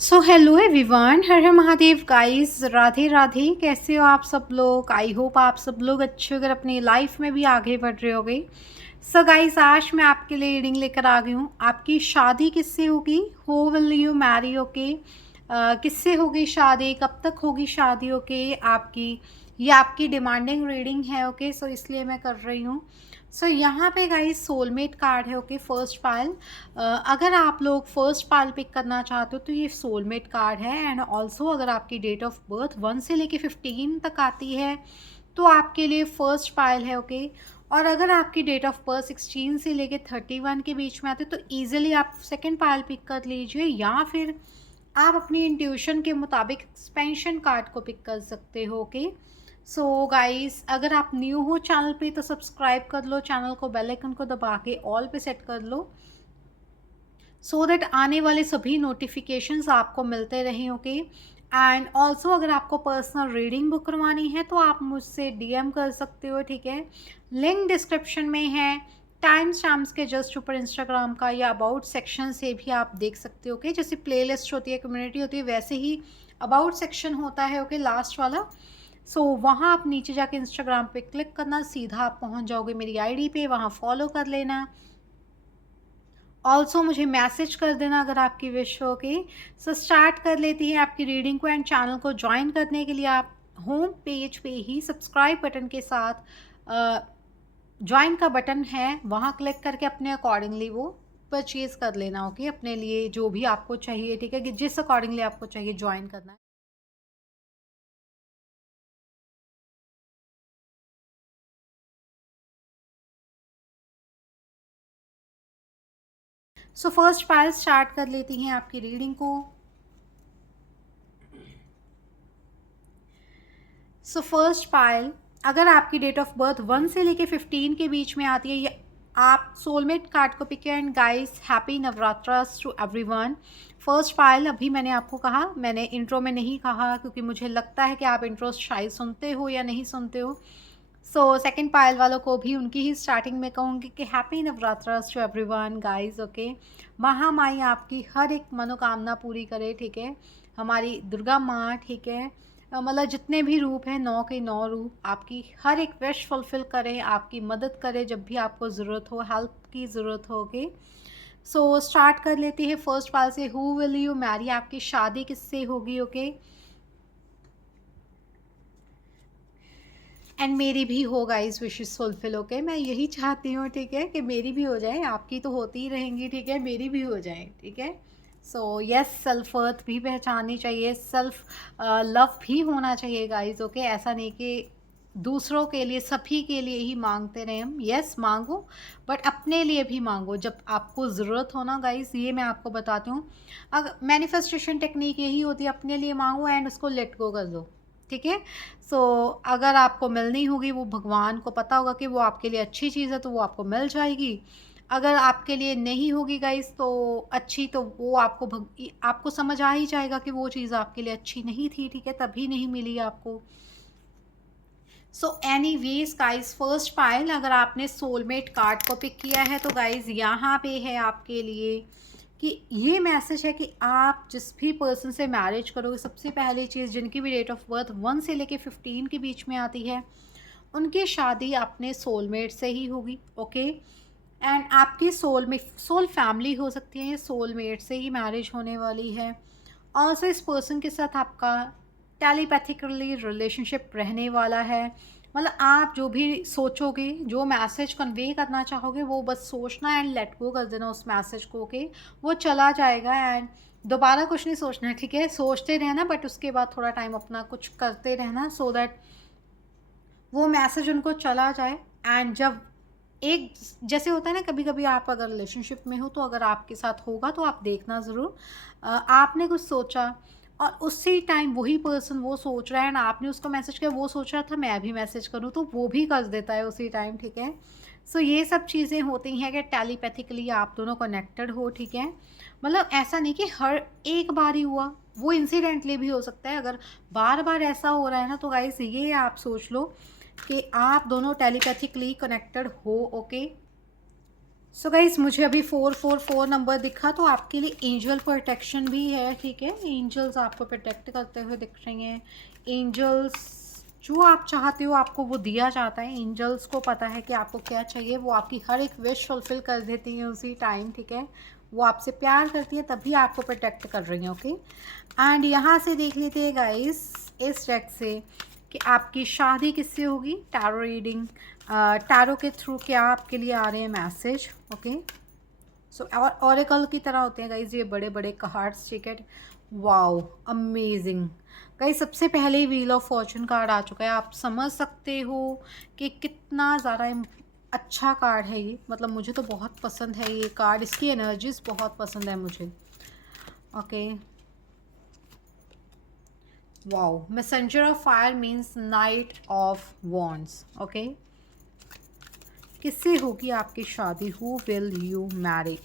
सो hello everyone, Har Har Mahadev guys, Radhe Radhe. कैसे हो आप सब लोग? आई होप आप सब लोग अच्छे होकर अपनी लाइफ में भी आगे बढ़ रहे होगे। सो गाइस, आज मैं आपके लिए रीडिंग लेकर आ गई हूँ। आपकी शादी किससे होगी? Who will you Mary? Okay, किससे होगी शादी, कब तक होगी शादी? ओके, आपकी ये आपकी डिमांडिंग रीडिंग है। ओके, सो इसलिए मैं कर रही हूँ। सो यहाँ पे गाइस सोलमेट कार्ड है। Okay, first pile. अगर आप लोग फर्स्ट पाइल पिक करना चाहते हो तो ये सोलमेट कार्ड है। एंड ऑल्सो अगर आपकी डेट ऑफ बर्थ 1 से लेके 15 तक आती है तो आपके लिए फर्स्ट पाइल है। ओके, और अगर आपकी डेट ऑफ बर्थ 16 से लेके 31 के बीच में आते तो ईजिली आप सेकेंड पाइल पिक कर लीजिए, या फिर आप अपनी इंट्यूशन के मुताबिक एक्सपेंशन कार्ड को पिक कर सकते हो। ओके, सो गाइस, अगर आप न्यू हो चैनल पे तो सब्सक्राइब कर लो चैनल को, बेल आइकन को दबा के ऑल पे सेट कर लो, सो दैट आने वाले सभी नोटिफिकेशंस आपको मिलते रहें। ओके, एंड ऑल्सो अगर आपको पर्सनल रीडिंग बुक करवानी है तो आप मुझसे डीएम कर सकते हो। ठीक है, लिंक डिस्क्रिप्शन में है। टाइम स्टैम्प्स के जस्ट ऊपर इंस्टाग्राम का या अबाउट सेक्शन से भी आप देख सकते हो। ओके, जैसे प्लेलिस्ट होती है, कम्युनिटी होती है, वैसे ही अबाउट सेक्शन होता है। ओके, लास्ट वाला। सो वहाँ आप नीचे जाके इंस्टाग्राम पे क्लिक करना, सीधा आप पहुँच जाओगे मेरी आईडी पे, वहाँ फॉलो कर लेना। ऑल्सो मुझे मैसेज कर देना अगर आपकी विश हो। के सो स्टार्ट कर लेती है आपकी रीडिंग को। एंड चैनल को ज्वाइन करने के लिए आप होम पेज पे ही सब्सक्राइब बटन के साथ ज्वाइन का बटन है, वहाँ क्लिक करके अपने अकॉर्डिंगली वो परचेज़ कर लेना। ओके, अपने लिए जो भी आपको चाहिए। ठीक है, कि जिस अकॉर्डिंगली आपको चाहिए ज्वाइन करना है। सो फर्स्ट पाइल स्टार्ट कर लेती हैं आपकी रीडिंग को। सो फर्स्ट पाइल, अगर आपकी डेट ऑफ बर्थ 1 से लेके 15 के बीच में आती है, ये आप सोलमेट कार्ड को pick and guys, happy Navratras to everyone. First pile, अभी मैंने आपको कहा, मैंने इंट्रो में नहीं कहा क्योंकि मुझे लगता है कि आप इंट्रो शायद सुनते हो या नहीं सुनते हो। सो सेकंड पायल वालों को भी उनकी ही स्टार्टिंग में कहूँगी कि happy Navratras to everyone guys. Okay, Mahamai आपकी हर एक मनोकामना पूरी करे। ठीक है, हमारी दुर्गा माँ, ठीक है, मतलब जितने भी रूप हैं, 9 के 9 रूप आपकी हर एक विश फुलफिल करें, आपकी मदद करें जब भी आपको ज़रूरत हो, हेल्प की ज़रूरत हो। ओके, सो स्टार्ट कर लेती है फर्स्ट पाल से। Who will you Mary? आपकी शादी किससे होगी? ओके, एंड मेरी भी होगा इस विशेस फुलफिल। ओके, मैं यही चाहती हूँ, ठीक है, कि मेरी भी हो जाए, आपकी तो होती ही रहेंगी, ठीक है, मेरी भी हो जाए। ठीक है, सो यस, सेल्फ वर्थ भी पहचाननी चाहिए, सेल्फ लव भी होना चाहिए गाइज। ओके, ऐसा नहीं कि दूसरों के लिए, सभी के लिए ही मांगते रहें हम। यस, मांगो, बट अपने लिए भी मांगो जब आपको ज़रूरत हो ना गाइज। ये मैं आपको बताती हूँ, अगर मैनिफेस्टेशन टेक्निक यही होती है, अपने लिए मांगो एंड उसको लेट गो कर दो। ठीक है, सो अगर आपको मिलनी होगी, वो भगवान को पता होगा कि वो आपके लिए अच्छी चीज़ है तो वो आपको मिल जाएगी। अगर आपके लिए नहीं होगी गाइस तो अच्छी, तो वो आपको समझ आ ही जाएगा कि वो चीज़ आपके लिए अच्छी नहीं थी। ठीक है, तभी नहीं मिली आपको। So any ways guys, first pile, अगर आपने सोलमेट कार्ड को पिक किया है तो गाइज यहाँ पे है आपके लिए कि ये मैसेज है कि आप जिस भी पर्सन से मैरिज करोगे, सबसे पहली चीज़, जिनकी भी डेट ऑफ बर्थ 1 से लेके 15 के बीच में आती है, उनकी शादी अपने सोलमेट से ही होगी। ओके, एंड आपकी सोल फैमिली हो सकती है, सोलमेट से ही मैरिज होने वाली है। ऑल्सो इस पर्सन के साथ आपका टेलीपैथिकली रिलेशनशिप रहने वाला है। मतलब आप जो भी सोचोगे, जो मैसेज कन्वे करना चाहोगे, वो बस सोचना एंड लेट गो कर देना उस मैसेज को। ओके, वो चला जाएगा एंड दोबारा कुछ नहीं सोचना है। ठीक है, सोचते रहना बट उसके बाद थोड़ा टाइम अपना कुछ करते रहना, सो दैट वो मैसेज उनको चला जाए। एंड जब एक, जैसे होता है ना, कभी कभी आप अगर रिलेशनशिप में हो तो अगर आपके साथ होगा तो आप देखना ज़रूर, आपने कुछ सोचा और उसी टाइम वही पर्सन वो सोच रहा है एंड आपने उसको मैसेज किया, वो सोच रहा था मैं भी मैसेज करूँ, तो वो भी कर देता है उसी टाइम। ठीक है, सो ये सब चीज़ें होती हैं कि टेलीपैथिकली आप दोनों कनेक्टेड हो। ठीक है, मतलब ऐसा नहीं कि हर एक बार ही हुआ, वो इंसिडेंटली भी हो सकता है। अगर बार बार ऐसा हो रहा है ना तो गाइस ये आप सोच लो कि आप दोनों टेलीपैथिकली कनेक्टेड हो। ओके, सो गाइस मुझे अभी 444 नंबर दिखा, तो आपके लिए एंजल प्रोटेक्शन भी है, ठीक है। एंजल्स आपको प्रोटेक्ट करते हुए दिख रही हैं। एंजल्स जो आप चाहते हो आपको वो दिया जाता है। एंजल्स को पता है कि आपको क्या चाहिए, वो आपकी हर एक विश फुलफिल कर देती हैं उसी टाइम, ठीक है। वो आपसे प्यार करती है तभी आपको प्रोटेक्ट कर रही हैं, ओके। एंड यहाँ से देख लेते हैं गाइस इस डेक से कि आपकी शादी किससे होगी। टैरो रीडिंग, टैरो के थ्रू क्या आपके लिए आ रहे हैं मैसेज, ओके। सो ऑरेकल की तरह होते हैं गाइज ये बड़े बड़े कार्ड्स, ठीक है। वाओ अमेजिंग गाइज, सबसे पहले ही व्हील ऑफ फॉर्चून कार्ड आ चुका है। आप समझ सकते हो कि कितना ज़्यादा अच्छा कार्ड है ये। मतलब मुझे तो बहुत पसंद है ये कार्ड, इसकी एनर्जीज बहुत पसंद है मुझे, okay. Wow, messenger of fire means night of wands, okay. किससे होगी आपकी शादी, who will you Mary.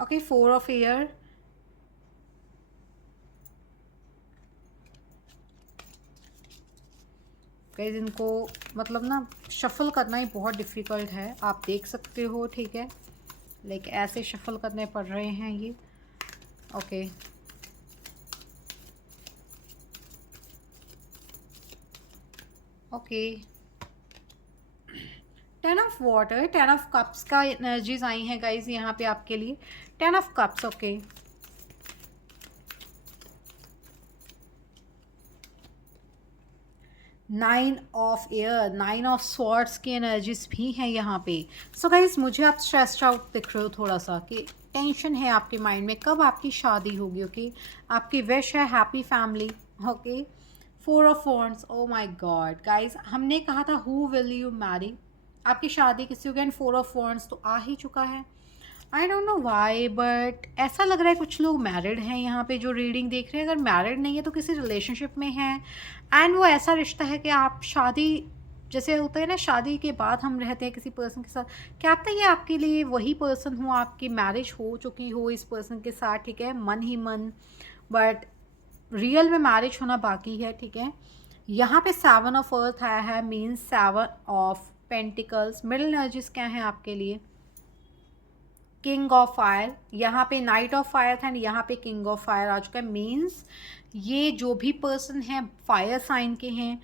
Okay, 4 of air, guys इनको मतलब ना शफल करना ही बहुत डिफ़िकल्ट है, आप देख सकते हो, ठीक है। लाइक ऐसे शफल करने पड़ रहे हैं ये, okay. Okay, 10 of water, 10 of cups का एनर्जीज आई हैं गाइज यहाँ पे आपके लिए। 10 of cups, okay. 9 of air, 9 of swords की एनर्जीज भी हैं यहाँ पे। सो गाइज मुझे आप स्ट्रेस्ड आउट दिख रहे हो थोड़ा सा, कि टेंशन है आपके माइंड में कब आपकी शादी होगी, ओके। आपकी विश है happy family, okay. 4 of wands, O my god guys, हमने कहा था हु विल यू मैरी, आपकी शादी किसी होगी। एंड 4 ऑफ वॉन्ड्स तो आ ही चुका है। I don't know why, but ऐसा लग रहा है कुछ लोग मैरिड हैं यहाँ पे जो रीडिंग देख रहे हैं। अगर मैरिड नहीं है तो किसी रिलेशनशिप में हैं। एंड वो ऐसा रिश्ता है कि आप शादी, जैसे होता है ना शादी के बाद हम रहते हैं किसी पर्सन के साथ, क्या पता ये आपके लिए वही पर्सन हो, आपकी मैरिज हो चुकी हो इस पर्सन के साथ, ठीक है, मन ही मन, बट रियल में मैरिज होना बाकी है, ठीक है। यहाँ पे 7 ऑफ अर्थ आया है, means 7 of pentacles. Middle energies क्या है आपके लिए, किंग ऑफ फायर, यहाँ पे नाइट ऑफ फायर था एंड यहाँ पे किंग ऑफ फायर आ चुका है। मीन्स ये जो भी पर्सन है फायर साइन के हैं,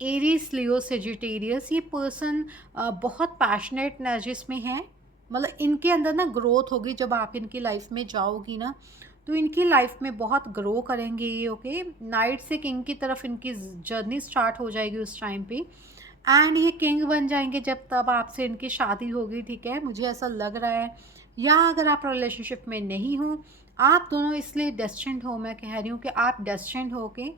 एरीज, लियो, सेजिटेरियस, ये पर्सन बहुत पैशनेट एनर्जीज में है। मतलब इनके अंदर ना ग्रोथ होगी जब आप इनकी लाइफ में जाओगी ना, तो इनकी लाइफ में बहुत ग्रो करेंगे ये, ओके। नाइट से किंग की तरफ इनकी जर्नी स्टार्ट हो जाएगी उस टाइम पे, एंड ये किंग बन जाएंगे जब तब आपसे इनकी शादी होगी, ठीक है, मुझे ऐसा लग रहा है। या अगर आप रिलेशनशिप में नहीं हो, आप दोनों इसलिए डेस्टिन्ड हो, मैं कह रही हूँ कि आप डेस्टिन्ड हो के,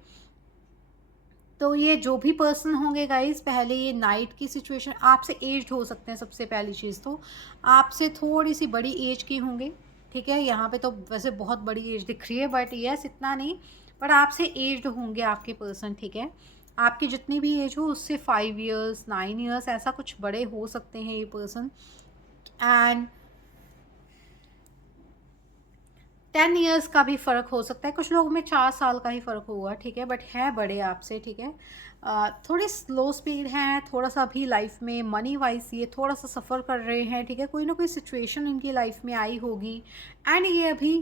तो ये जो भी पर्सन होंगे गाइस, पहले ये नाइट की सिचुएशन, आपसे एज्ड हो सकते हैं। सबसे पहली चीज़ तो आपसे थोड़ी सी बड़ी एज की होंगे, ठीक है। यहाँ पे तो वैसे बहुत बड़ी एज दिख रही है, बट यस इतना नहीं, पर आपसे एज्ड होंगे आपके पर्सन, ठीक है। आपकी जितनी भी एज हो उससे 5 ईयर्स 9 ईयर्स ऐसा कुछ बड़े हो सकते हैं ये पर्सन। एंड 10 ईयर्स का भी फ़र्क हो सकता है, कुछ लोगों में 4 साल का ही फ़र्क होगा, ठीक है, बट है बड़े आपसे, ठीक है। थोड़ी स्लो स्पीड है, थोड़ा सा अभी लाइफ में मनी वाइज ये थोड़ा सा सफ़र कर रहे हैं, ठीक है। कोई ना कोई सिचुएशन इनकी लाइफ में आई होगी, एंड ये अभी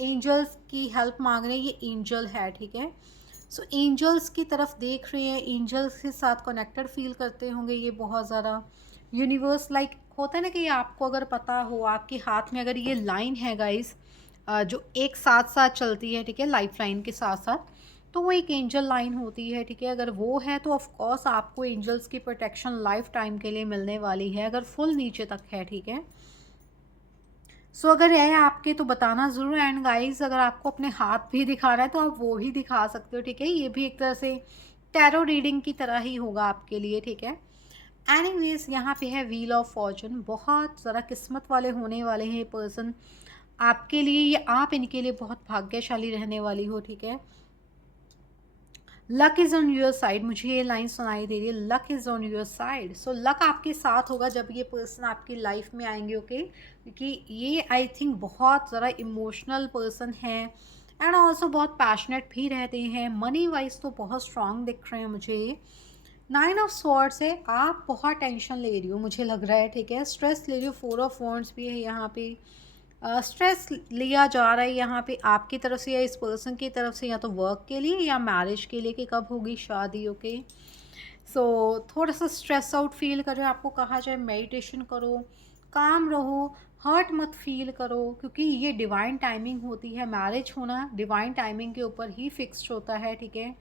एंजल्स की हेल्प मांग रहे हैं। ये एंजल है, ठीक है। सो एंजल्स की तरफ देख रहे हैं, एंजल्स के साथ कनेक्टेड फील करते होंगे ये बहुत ज़्यादा। यूनिवर्स लाइक होता है ना कि आपको अगर पता हो आपके हाथ में अगर ये लाइन है गाइस, जो एक साथ साथ चलती है, ठीक है, लाइफ लाइन के साथ साथ, तो वो एक एंजल लाइन होती है, ठीक है। अगर वो है तो ऑफ कोर्स आपको एंजल्स की प्रोटेक्शन लाइफ टाइम के लिए मिलने वाली है, अगर फुल नीचे तक है, ठीक है। सो अगर है आपके तो बताना ज़रूर। एंड गाइस अगर आपको अपने हाथ भी दिखाना है तो आप वो भी दिखा सकते हो, ठीक है। ये भी एक तरह से टैरो रीडिंग की तरह ही होगा आपके लिए, ठीक है। एनीवेज यहाँ पे है व्हील ऑफ फॉर्चून, बहुत ज़्यादा किस्मत वाले होने वाले हैं ये पर्सन आपके लिए, ये आप इनके लिए बहुत भाग्यशाली रहने वाली हो, ठीक है। Luck is on your side, मुझे ये लाइन सुनाई दे रही है, luck is on your side. So luck आपके साथ होगा जब ये पर्सन आपकी लाइफ में आएंगे, ओके। क्योंकि ये आई थिंक बहुत ज़्यादा इमोशनल पर्सन है, एंड ऑल्सो बहुत पैशनेट भी रहते हैं। मनी वाइज तो बहुत स्ट्रांग दिख रहे हैं मुझे ये, नाइन ऑफ स्वॉर्ड्स है, आप बहुत टेंशन ले रही हो मुझे लग रहा है, ठीक है, स्ट्रेस ले रही हो। फोर ऑफ वॉन्ड्स भी है यहाँ पे, स्ट्रेस लिया जा रहा है यहाँ पे आपकी तरफ से या इस पर्सन की तरफ से, या तो वर्क के लिए या मैरिज के लिए कि कब होगी शादी। ओके, सो थोड़ा सा स्ट्रेस आउट फील कर रहे हो, आपको कहा जाए मेडिटेशन करो, काम रहो, हर्ट मत फील करो, क्योंकि ये डिवाइन टाइमिंग होती है। मैरिज होना डिवाइन टाइमिंग के ऊपर ही फिक्स्ड होता है, ठीक है।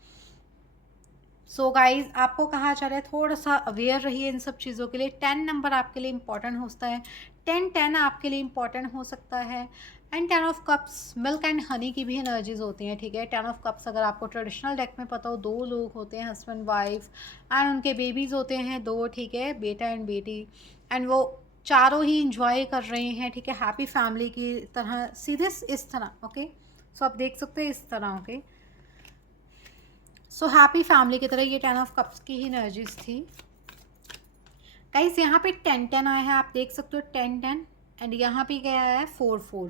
सो गाइज आपको कहा जा रहा है थोड़ा सा अवेयर रहिए इन सब चीज़ों के लिए। 10 नंबर आपके लिए इंपॉर्टेंट होता है, 10-10 आपके लिए इंपॉर्टेंट हो सकता है। And 10 of cups milk and honey की भी एनर्जीज होती हैं, ठीक है। 10 ऑफ कप्स अगर आपको ट्रेडिशनल डेक में पता हो, दो लोग होते हैं, हस्बैंड वाइफ, एंड उनके बेबीज़ होते हैं दो, ठीक है, बेटा एंड बेटी, एंड वो चारों ही इंजॉय कर रहे हैं, ठीक है, हैप्पी फैमिली की तरह, सीधे इस तरह। ओके, सो आप देख सकते हैं इस तरह। ओके, सो हैप्पी फैमिली की तरह ये 10 ऑफ कप्स की ही एनर्जीज थी गाइस। यहाँ पे 10-10 आया है, आप देख सकते हो 10-10, एंड यहाँ पे क्या आया है 4-4,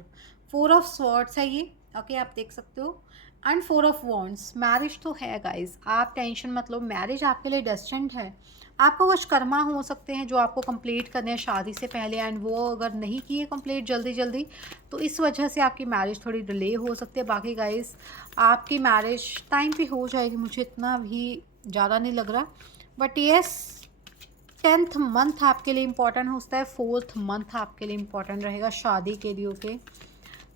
4 ऑफ स्वॉर्ड्स है ये। ओके, आप देख सकते हो, एंड 4 ऑफ वॉन्ड्स। मैरिज तो है गाइस, आप टेंशन मत लो, मैरिज आपके लिए डेस्टिन्ड है। आपको कुछ कर्मा हो सकते हैं जो आपको कंप्लीट करने हैं शादी से पहले, एंड वो अगर नहीं किए कंप्लीट जल्दी जल्दी तो इस वजह से आपकी मैरिज थोड़ी डिले हो सकती है। बाकी गाइस आपकी मैरिज टाइम पे हो जाएगी, मुझे इतना भी ज़्यादा नहीं लग रहा, बट येस 10th मंथ आपके लिए इम्पॉर्टेंट होता है, 4th मंथ आपके लिए इम्पॉर्टेंट रहेगा शादी के लिए। ओके,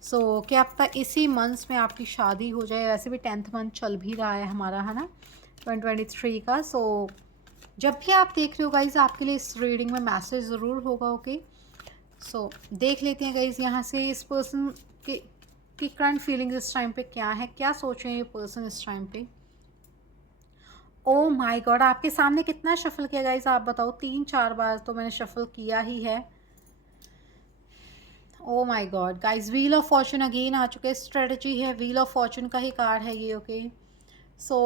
सो क्या पता इसी मंथ्स में आपकी शादी हो जाए। वैसे भी 10th मंथ चल भी रहा है हमारा, है ना, 2023 का। सो जब भी आप देख रहे हो गाइज आपके लिए इस रीडिंग में मैसेज ज़रूर होगा। ओके, सो देख लेते हैं गाइज यहाँ से इस पर्सन की करंट फीलिंग इस टाइम पे क्या है, क्या सोच रहे हैं ये पर्सन इस टाइम पे। ओ माय गॉड, आपके सामने कितना शफल किया गाइज आप बताओ, 3-4 बार तो मैंने शफल किया ही है। Oh my god guys, wheel of fortune again आ चुके हैं, स्ट्रेटजी है, व्हील ऑफ फॉर्चून का ही कार्ड है ये। ओके, सो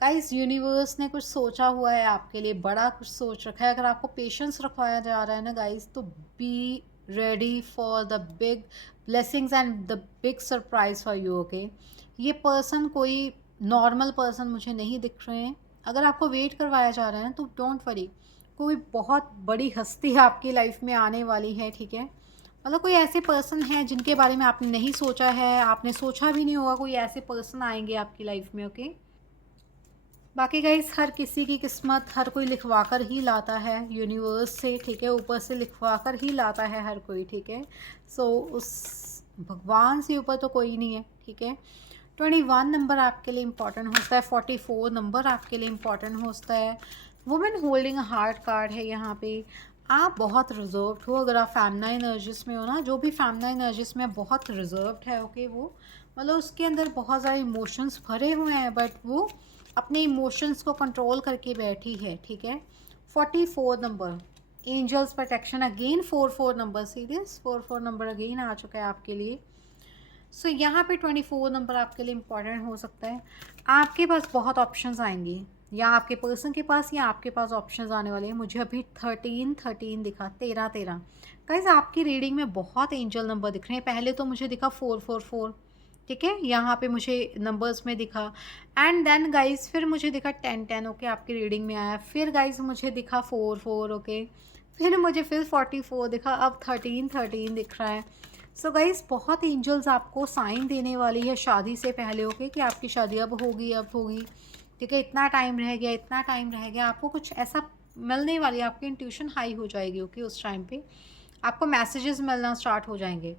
गाइज यूनिवर्स ने कुछ सोचा हुआ है आपके लिए, बड़ा कुछ सोच रखा है। अगर आपको पेशेंस रखवाया जा रहा है ना गाइज, तो be ready for the big blessings and the big surprise for you. Okay, ये पर्सन कोई नॉर्मल पर्सन मुझे नहीं दिख रहे हैं। अगर आपको वेट करवाया जा रहा है तो डोंट वरी, कोई बहुत बड़ी हस्ती आपकी लाइफ में आने वाली है, ठीक है। मतलब कोई ऐसे पर्सन है जिनके बारे में आपने नहीं सोचा है, आपने सोचा भी नहीं होगा, कोई ऐसे पर्सन आएंगे आपकी लाइफ में। ओके, बाकी गाइस हर किसी की किस्मत हर कोई लिखवा कर ही लाता है यूनिवर्स से, ठीक है, ऊपर से लिखवा कर ही लाता है हर कोई, ठीक है। सो उस भगवान से ऊपर तो कोई नहीं है, ठीक है। 21 नंबर आपके लिए इम्पॉर्टेंट होता है, 44 नंबर आपके लिए इम्पॉर्टेंट होता है। वुमेन होल्डिंग हार्ट कार्ड है यहाँ पे। आप बहुत रिजर्व्ड हो, अगर आप फैमिली एनर्जीज में हो ना, जो भी फैमिली एनर्जीज में बहुत रिजर्व्ड है। ओके, वो मतलब उसके अंदर बहुत सारे इमोशंस भरे हुए हैं, बट वो अपने इमोशंस को कंट्रोल करके बैठी है, ठीक है। 44 number angels protection again, 44 number serious 44 number again आ चुका है आपके लिए। सो यहाँ पे 24 नंबर आपके लिए इम्पॉर्टेंट हो सकता है। आपके पास बहुत ऑप्शंस आएंगे, या आपके पर्सन के पास या आपके पास ऑप्शंस आने वाले हैं। मुझे अभी 13 दिखा, 13 गाइस आपकी रीडिंग में बहुत एंजल नंबर दिख रहे हैं। पहले तो मुझे दिखा 444, ठीक है, यहाँ पे मुझे नंबर्स में दिखा, एंड देन गाइस फिर मुझे दिखा 10-10। ओके, आपकी रीडिंग में आया, फिर गाइस मुझे दिखा 4-4। ओके, फिर मुझे फिर 44 दिखा, अब 13 दिख रहा है। सो गाइस बहुत एंजल्स आपको साइन देने वाली है शादी से पहले। ओके, कि आपकी शादी अब होगी, अब होगी, ठीक है, इतना टाइम रह गया, इतना टाइम रह गया, आपको कुछ ऐसा मिलने वाली है, आपकी इंट्यूशन हाई हो जाएगी। ओके, उस टाइम पे आपको मैसेजेस मिलना स्टार्ट हो जाएंगे।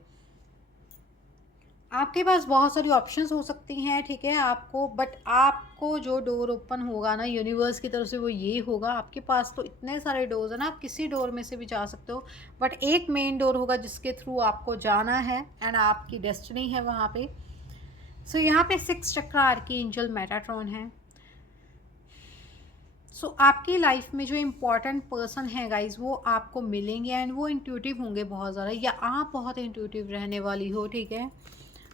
आपके पास बहुत सारी ऑप्शंस हो सकती हैं, ठीक है, आपको, बट आपको जो डोर ओपन होगा ना यूनिवर्स की तरफ से वो ये होगा। आपके पास तो इतने सारे डोर्स हैं ना, आप किसी डोर में से भी जा सकते हो, बट एक मेन डोर होगा जिसके थ्रू आपको जाना है, एंड आपकी डेस्टिनी है वहाँ पे। सो यहाँ पे 6 चक्र आर्की एंजल मेटाट्रॉन है। सो आपकी लाइफ में जो इम्पोर्टेंट पर्सन है गाइज वो आपको मिलेंगे, एंड वो इंट्यूटिव होंगे बहुत ज़्यादा, या आप बहुत इंट्यूटिव रहने वाली हो, ठीक है।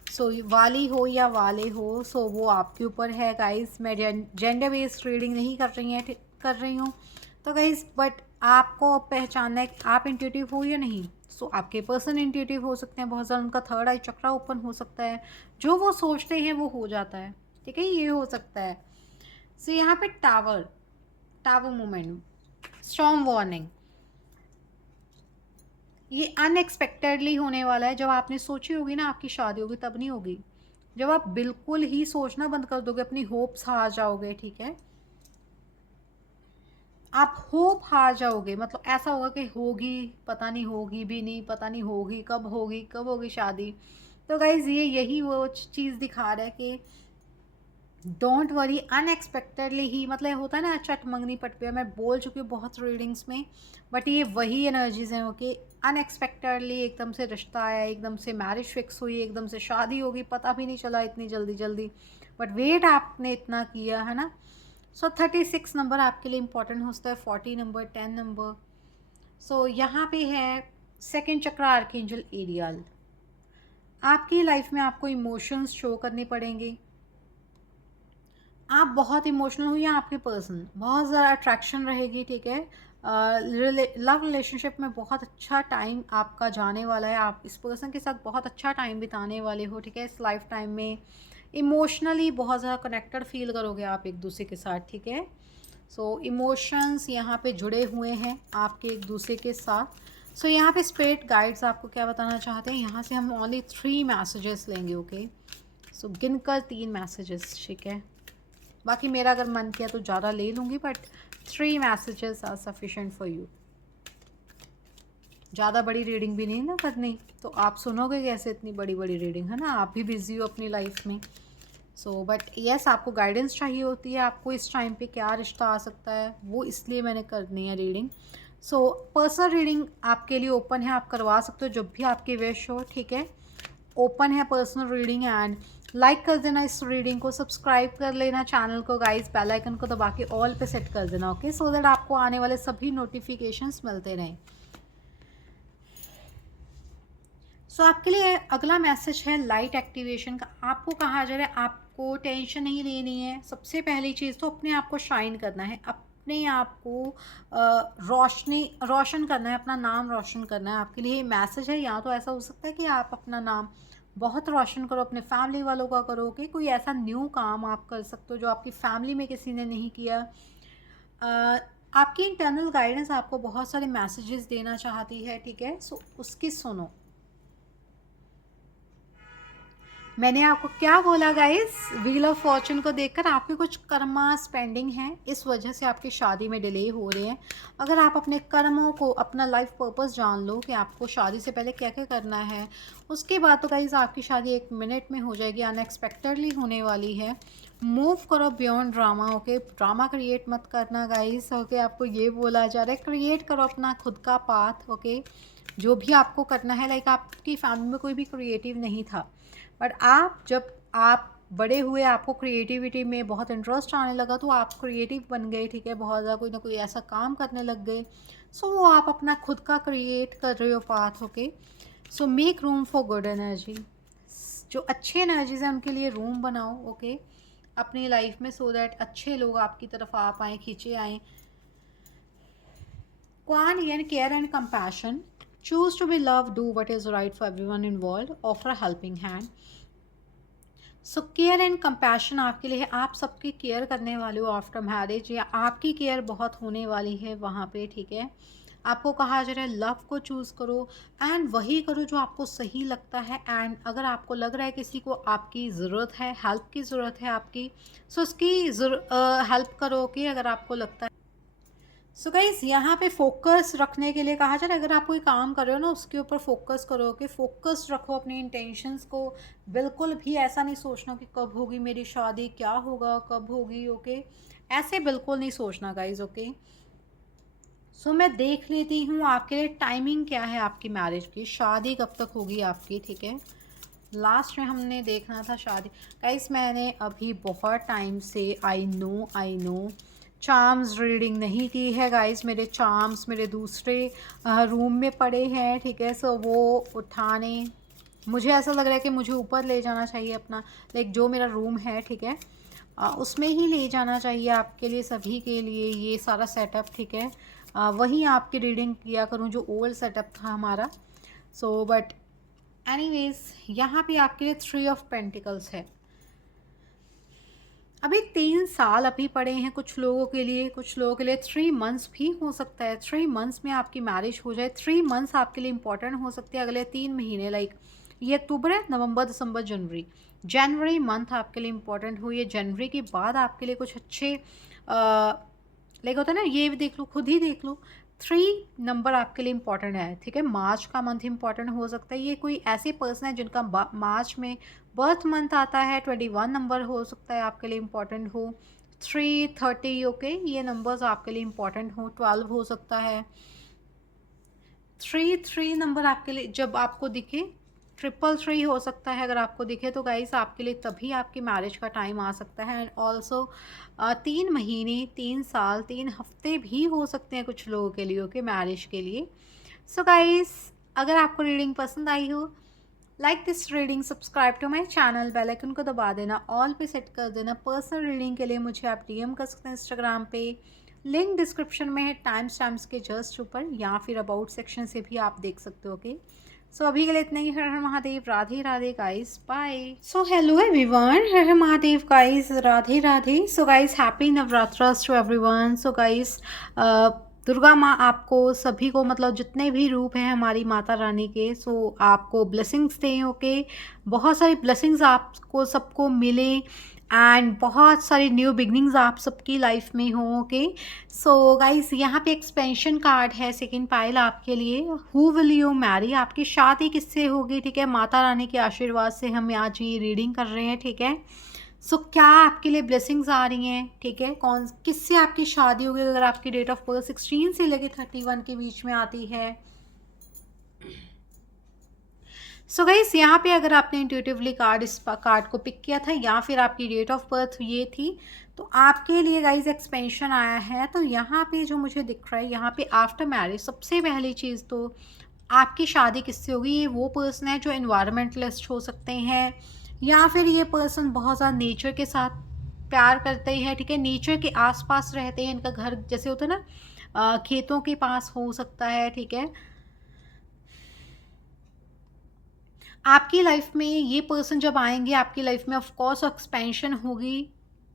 सो वाली हो या वाले हो, सो वो आपके ऊपर है गाइज। मैं जेंडर बेस्ड रीडिंग नहीं कर रही हूँ तो गाइज, बट आपको पहचानना है कि आप इंट्यूटिव हो या नहीं। सो आपके पर्सन इंट्यूटिव हो सकते हैं बहुत ज़्यादा, उनका थर्ड आई चक्रा ओपन हो सकता है, जो वो सोचते हैं वो हो जाता है, ठीक है, ये हो सकता है। सो यहाँ पे tower tower moment, storm warning, ये अनएक्सपेक्टेडली होने वाला है। जब आपने सोची होगी ना आपकी शादी होगी, तब नहीं होगी। जब आप बिल्कुल ही सोचना बंद कर दोगे, अपनी होप्स हार जाओगे, ठीक है, आप होप हार जाओगे, मतलब ऐसा होगा कि होगी, पता नहीं होगी भी नहीं, पता नहीं होगी कब होगी शादी। तो गाइज ये यही वो चीज़ दिखा रहा है कि डोंट वरी, अनएक्सपेक्टेडली ही, मतलब होता है ना चट मंगनी पट पे, मैं बोल चुकी हूँ बहुत रीडिंग्स में, बट ये वही एनर्जीज हैं। ओके, अनएक्सपेक्टेडली एकदम से रिश्ता आया, एकदम से मैरिज फिक्स हुई, एकदम से शादी होगी, पता भी नहीं चला इतनी जल्दी जल्दी, बट वेट आपने इतना किया है ना। सो 36 नंबर आपके लिए इंपॉर्टेंट होता है, 40 नंबर, 10 नंबर। सो यहाँ पे है सेकेंड चक्र आर्कएंजल एरियल। आपकी लाइफ में आपको इमोशंस शो करने पड़ेंगे। आप बहुत इमोशनल हुई हैं, आपके पर्सन बहुत ज़्यादा अट्रैक्शन रहेगी, ठीक है। लव रिलेशनशिप में बहुत अच्छा टाइम आपका जाने वाला है, आप इस पर्सन के साथ बहुत अच्छा टाइम बिताने वाले हो, ठीक है। इस लाइफ टाइम में इमोशनली बहुत ज़्यादा कनेक्टेड फील करोगे आप एक दूसरे के साथ, ठीक है। सो इमोशंस यहाँ पे जुड़े हुए हैं आपके एक दूसरे के साथ। सो यहाँ पे स्पिरिट गाइड्स आपको क्या बताना चाहते हैं, यहाँ से हम ओनली 3 मैसेजेस लेंगे, ओके। सो गिनकर 3 मैसेजेस, ठीक है। बाकी मेरा अगर मन किया तो ज़्यादा ले लूँगी, but 3 messages are sufficient for you. ज़्यादा बड़ी रीडिंग भी नहीं ना करनी, तो आप सुनोगे कैसे इतनी बड़ी बड़ी रीडिंग, है ना, आप भी बिजी हो अपनी लाइफ में। सो बट येस, आपको गाइडेंस चाहिए होती है, आपको इस टाइम पे क्या रिश्ता आ सकता है, वो इसलिए मैंने करनी है रीडिंग। सो पर्सनल रीडिंग आपके लिए ओपन है, आप करवा सकते हो जब भी आपकी विश हो, ठीक है। ओपन है पर्सनल रीडिंग। एंड लाइक कर देना इस रीडिंग को, सब्सक्राइब कर लेना चैनल को गाइस, बेल आइकन को दबा के ऑल पे सेट कर देना, ओके, सो दैट आपको आने वाले सभी नोटिफिकेशंस मिलते रहें। सो आपके लिए अगला मैसेज है लाइट एक्टिवेशन का। आपको कहा जा रहा है आपको टेंशन नहीं लेनी है। सबसे पहली चीज़ तो अपने आप को शाइन करना है, अपने आप को रोशन करना है, अपना नाम रोशन करना है। आपके लिए मैसेज है, या तो ऐसा हो सकता है कि आप अपना नाम बहुत रोशन करो, अपने फैमिली वालों का करो, कि कोई ऐसा न्यू काम आप कर सकते हो जो आपकी फैमिली में किसी ने नहीं किया। आपकी इंटरनल गाइडेंस आपको बहुत सारे मैसेजेस देना चाहती है, ठीक है। सो उसकी सुनो। मैंने आपको क्या बोला गाइस, व्हील ऑफ फॉर्चून को देखकर आपके कुछ कर्मा पेंडिंग हैं, इस वजह से आपकी शादी में डिले हो रहे हैं। अगर आप अपने कर्मों को, अपना लाइफ पर्पस जान लो कि आपको शादी से पहले क्या क्या करना है, उसके बाद तो गाइस आपकी शादी 1 मिनट में हो जाएगी, अनएक्सपेक्टेडली होने वाली है। मूव करो beyond drama, okay, drama create मत करना गाइस, ओके। आपको ये बोला जा रहा है क्रिएट करो अपना खुद का पाथ, ओके। जो भी आपको करना है, लाइक आपकी फैमिली में कोई भी क्रिएटिव नहीं था, बट जब आप बड़े हुए, आपको क्रिएटिविटी में बहुत इंटरेस्ट आने लगा, तो आप क्रिएटिव बन गए, ठीक है, बहुत ज़्यादा कोई ना कोई ऐसा काम करने लग गए। सो वो आप अपना खुद का क्रिएट कर रहे हो path, okay. So make room for good energy, जो अच्छे एनर्जीज हैं उनके लिए रूम बनाओ, ओके, अपनी लाइफ में, सो दैट अच्छे लोग आपकी तरफ आ पाएँ, खींचे आएँ। Quan Yen, care and compassion. Choose to be loved, do what is right for everyone involved, offer a helping hand. So care and compassion आपके लिए है, आप सबकी केयर करने वाले हो आफ्टर मैरिज, या आपकी केयर बहुत होने वाली है वहाँ पे, ठीक है। आपको कहा जा रहा है लव को चूज़ करो, एंड वही करो जो आपको सही लगता है। एंड अगर आपको लग रहा है किसी को आपकी ज़रूरत है, हेल्प की ज़रूरत है आपकी, सो उसकी हेल्प करो, कि अगर आपको लगता है। सो गाइस यहाँ पे फोकस रखने के लिए कहा जा रहा है, अगर आप कोई काम कर रहे हो ना, उसके ऊपर फोकस करो, कि फोकस रखो अपनी इंटेंशंस को। बिल्कुल भी ऐसा नहीं सोचना कि कब होगी मेरी शादी, क्या होगा, कब होगी, ओके, ऐसे बिल्कुल नहीं सोचना गाइज, ओके। सो मैं देख लेती हूँ आपके लिए टाइमिंग क्या है आपकी मैरिज की, शादी कब तक होगी आपकी, ठीक है। लास्ट में हमने देखना था शादी। गाइस मैंने अभी बहुत टाइम से, आई नो चार्म्स रीडिंग नहीं की है गाइस। मेरे चार्म्स मेरे दूसरे रूम में पड़े हैं, ठीक है। सो वो उठाने, मुझे ऐसा लग रहा है कि मुझे ऊपर ले जाना चाहिए अपना, लाइक जो मेरा रूम है, ठीक है, उसमें ही ले जाना चाहिए आपके लिए, सभी के लिए ये सारा सेटअप, ठीक है। वहीं आपकी रीडिंग किया करूँ जो ओल्ड सेटअप था हमारा। सो बट एनीवेज यहाँ पे आपके लिए 3 ऑफ पेंटिकल्स है। अभी 3 साल अभी पड़े हैं कुछ लोगों के लिए, कुछ लोगों के लिए 3 मंथ्स भी हो सकता है, 3 मंथ्स में आपकी मैरिज हो जाए। 3 मंथ्स आपके लिए इंपॉर्टेंट हो सकते हैं, अगले 3 महीने, लाइक ये अक्टूबर है, नवंबर, दिसंबर, जनवरी। जनवरी मंथ आपके लिए इंपॉर्टेंट हो, ये जनवरी के बाद आपके लिए कुछ अच्छे लाइक होता है ना, ये भी देख लो, खुद ही देख लो। 3 नंबर आपके लिए इंपॉर्टेंट है, ठीक है। मार्च का मंथ इंपॉर्टेंट हो सकता है, ये कोई ऐसे पर्सन है जिनका मार्च में बर्थ मंथ आता है। 21 नंबर हो सकता है आपके लिए इंपॉर्टेंट हो। 3, 30, ओके, ये नंबर्स आपके लिए इंपॉर्टेंट हो। 12 हो सकता है। 3 नंबर आपके लिए जब आपको दिखे, 333 हो सकता है अगर आपको दिखे, तो गाइस आपके लिए तभी आपकी मैरिज का टाइम आ सकता है। एंड ऑल्सो 3 महीने, 3 साल, 3 हफ्ते भी हो सकते हैं कुछ लोगों के लिए, ओके, मैरिज के लिए। सो गाइस, अगर आपको रीडिंग पसंद आई हो, like this reading, subscribe to my channel, bell icon को दबा देना, ऑल पे सेट कर देना। पर्सनल रीडिंग के लिए मुझे आप डीएम कर सकते हैं इंस्टाग्राम पे, लिंक डिस्क्रिप्शन में है, टाइम स्टैम्प्स के जस्ट ऊपर, या फिर अबाउट सेक्शन से भी आप देख सकते हो, ओके। सो अभी के लिए इतना ही। Har Har Mahadev, Radhe Radhe guys, bye. So hello everyone, Har Har Mahadev guys, Radhe Radhe. So guys, happy Navratras to everyone. So guys, Durga माँ आपको सभी को, मतलब जितने भी रूप हैं हमारी माता रानी के, सो आपको ब्लेसिंग्स दें, ओके। बहुत सारी ब्लेसिंग्स आपको सबको मिले, एंड बहुत सारी न्यू बिगनिंग्स आप सबकी लाइफ में हो, ओके। सो गाइस, यहाँ पे एक्सपेंशन कार्ड है, सेकंड पाइल आपके लिए। हु विल यू मैरी, आपकी शादी किससे होगी, ठीक है। माता रानी के आशीर्वाद से हम आज ये रीडिंग कर रहे हैं, ठीक है। सो क्या आपके लिए ब्लेसिंग्स आ रही हैं, ठीक है। कौन किससे आपकी शादी होगी, अगर आपकी डेट ऑफ बर्थ 16 से लेके 31 के बीच में आती है। सो गाइस, यहाँ पे अगर आपने इंट्यूटिवली इस कार्ड को पिक किया था, या फिर आपकी डेट ऑफ बर्थ ये थी, तो आपके लिए गाइस एक्सपेंशन आया है। तो यहाँ पे जो मुझे दिख रहा है, यहाँ पे आफ्टर मैरिज सबसे पहली चीज़ तो आपकी शादी किससे होगी। ये वो पर्सन है जो इन्वायरमेंटलिस्ट हो सकते हैं, या फिर ये पर्सन बहुत ज़्यादा नेचर के साथ प्यार करते हैं, ठीक है। नेचर के आसपास रहते हैं, इनका घर जैसे होता है ना, खेतों के पास हो सकता है, ठीक है। आपकी लाइफ में ये पर्सन जब आएंगे, आपकी लाइफ में ऑफ कोर्स एक्सपेंशन होगी,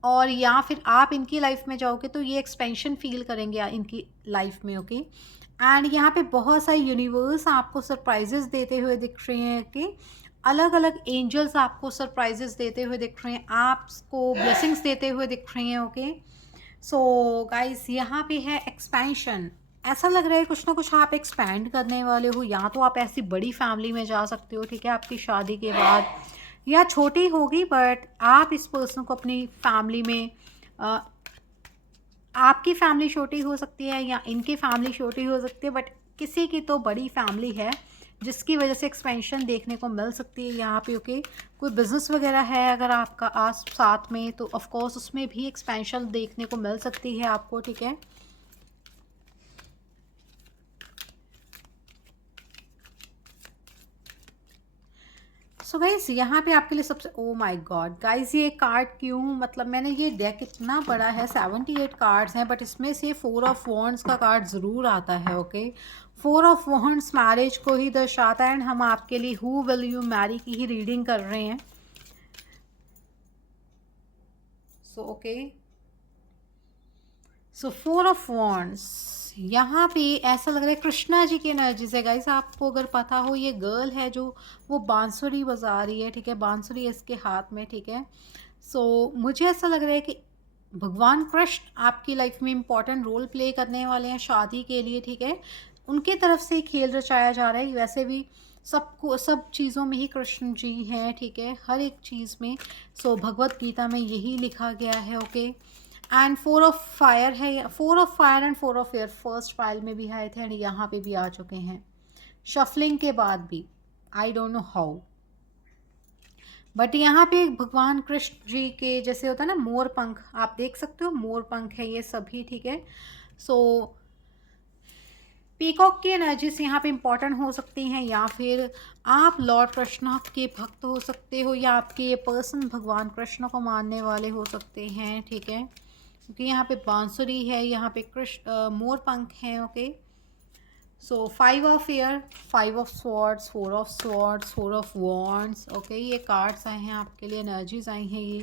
और या फिर आप इनकी लाइफ में जाओगे तो ये एक्सपेंशन फील करेंगे इनकी लाइफ में, ओके। एंड यहाँ पे बहुत सारे यूनिवर्स आपको सरप्राइजेस देते हुए दिख रहे हैं, कि अलग अलग एंजल्स आपको सरप्राइजेस देते हुए दिख रहे हैं, आपको ब्लेसिंग्स देते हुए दिख रहे हैं, ओके। सो गाइस, यहाँ पे है एक्सपेंशन। ऐसा लग रहा है कुछ ना कुछ आप एक्सपैंड करने वाले हो, या तो आप ऐसी बड़ी फैमिली में जा सकते हो, ठीक है, आपकी शादी के बाद, या छोटी होगी बट आप इस पर्सन को अपनी फैमिली में, आपकी फैमिली छोटी हो सकती है या इनकी फैमिली छोटी हो सकती है, बट किसी की तो बड़ी फैमिली है जिसकी वजह से एक्सपेंशन देखने को मिल सकती है यहाँ पे, ओके। कोई बिजनेस वगैरह है अगर आपका आस साथ में, तो ऑफ कोर्स उसमें भी एक्सपेंशन देखने को मिल सकती है आपको, ठीक है। सो गाइस, यहाँ पे आपके लिए सबसे, ओ माय गॉड गाइस, ये कार्ड क्यों, मतलब मैंने ये डेक इतना बड़ा है, 78 कार्ड्स हैं, बट इसमें से 4 ऑफ वॉन्ड्स का कार्ड ज़रूर आता है, ओके। 4 ऑफ वॉन्ड्स मैरिज को ही दर्शाता है, एंड हम आपके लिए हु विल यू मैरी की ही रीडिंग कर रहे हैं। So okay, so 4 of wands, यहाँ पे ऐसा लग रहा है कृष्णा जी की एनर्जीज है गाइस। आपको अगर पता हो, ये गर्ल है जो वो बांसुरी बजा रही है, ठीक है, बांसुरी है इसके हाथ में, ठीक है। सो मुझे ऐसा लग रहा है कि भगवान कृष्ण आपकी लाइफ में इंपॉर्टेंट रोल प्ले करने वाले हैं शादी के लिए, ठीक है। उनके तरफ से खेल रचाया जा रहा है, वैसे भी सबको सब चीज़ों में ही कृष्ण जी हैं, ठीक है, हर एक चीज़ में। सो भगवत गीता में यही लिखा गया है, ओके। एंड 4 ऑफ फायर है, 4 of fire and 4 of air first file में भी आए थे, एंड यहाँ पे भी आ चुके हैं शफलिंग के बाद भी, I don't know how, but यहाँ पे भगवान कृष्ण जी के जैसे होता है ना मोर पंख, आप देख सकते हो मोर पंख है ये सभी, ठीक है। सो पीकॉक की एनर्जीज यहाँ पे इंपॉर्टेंट हो सकती हैं, या फिर आप लॉर्ड कृष्ण के भक्त हो सकते हो, या आपके ये पर्सन भगवान कृष्ण को मानने वाले हो सकते हैं, ठीक है, क्योंकि यहाँ पे बांसुरी है, यहाँ पे कृष्ण मोर पंख हैं, okay. So 5 of air, 5 of swords, 4 of swords, 4 of wands, okay. ये कार्ड्स आए हैं आपके लिए, एनर्जीज आई हैं ये,